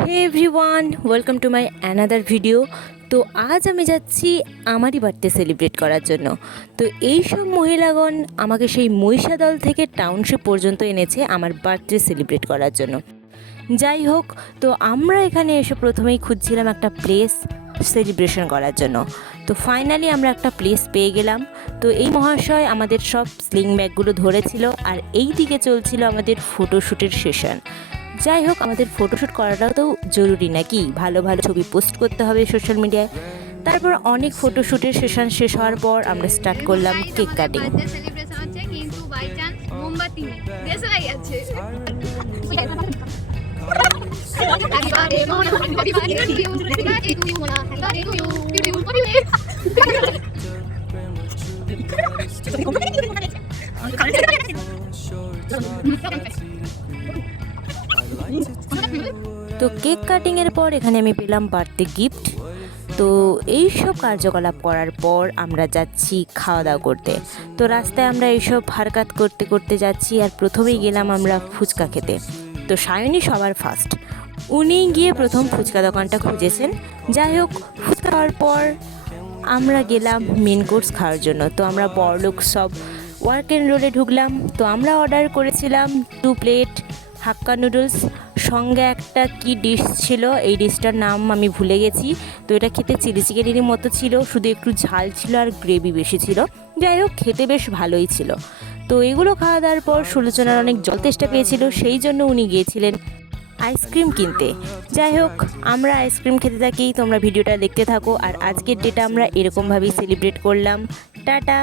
Hey everyone, welcome to my another video. তো আজ আমি যাচ্ছি আমারই বার্থডে সেলিব্রেট করার জন্য। তো এই সব মহিলাগণ আমাকে সেই মহিষাদল থেকে টাউনশিপ পর্যন্ত এনেছে আমার বার্থডে সেলিব্রেট করার জন্য। যাই হোক, তো আমরা এখানে এসে প্রথমেই খুঁজছিলাম একটা প্লেস সেলিব্রেশন করার জন্য। তো ফাইনালি আমরা একটা প্লেস পেয়ে গেলাম। তো এই মহাশয় আমাদের সব স্লিং ব্যাগগুলো ধরেছিল, আর এই দিকে চলছিল আমাদের ফটোশ্যুটের সেশন। যাই হোক, আমাদের ফটোশ্যুট করাটাও তো জরুরি নাকি, ভালো ভালো ছবি পোস্ট করতে হবে সোশ্যাল মিডিয়ায়। তারপর অনেক ফটোশ্যুটের সেশন শেষ হওয়ার পর আমরা স্টার্ট করলাম কেক কাটিং। সেলিব্রেশন হচ্ছে কিন্তু বাই চান্স মোমবাতি নেই, দেশলাই আছে। তো কেক কাটিংয়ের পর এখানে আমি পেলাম বার্থডে গিফট। তো এই সব কার্যকলাপ করার পর আমরা যাচ্ছি খাওয়া দাওয়া করতে। তো রাস্তায় আমরা এইসব হারকাত করতে করতে যাচ্ছি, আর প্রথমেই গেলাম আমরা ফুচকা খেতে। তো সায়নী সবার ফার্স্ট, উনি গিয়ে প্রথম ফুচকা দোকানটা খুঁজেছেন। যাই হোক, ফুচকা খাওয়ার পর আমরা গেলাম মেন কোর্স খাওয়ার জন্য। তো আমরা বড়লোক সব ওয়ার্ক অ্যান্ড রোলে ঢুকলাম। তো আমরা অর্ডার করেছিলাম 2 প্লেট হাক্কা নুডলস, সঙ্গে একটা কি ডিশ ছিল, এই ডিশটার নাম আমি ভুলে গেছি। তো এটা খেতে চিলি চিকেনেরই মতো ছিল, শুধু একটু ঝাল ছিল আর গ্রেভি বেশি ছিল। যাই হোক, খেতে বেশ ভালোই ছিল। তো এগুলো খাওয়া দাওয়ার পর সুলোচনার অনেক জল তেষ্টা পেয়েছিল, সেই জন্য উনি গিয়েছিলেন আইসক্রিম কিনতে। যাই হোক, আমরা আইসক্রিম খেতে থাকি, তোমরা ভিডিওটা দেখতে থাকো। আর আজকের ডেটা আমরা এরকমভাবেই সেলিব্রেট করলাম। টাটা।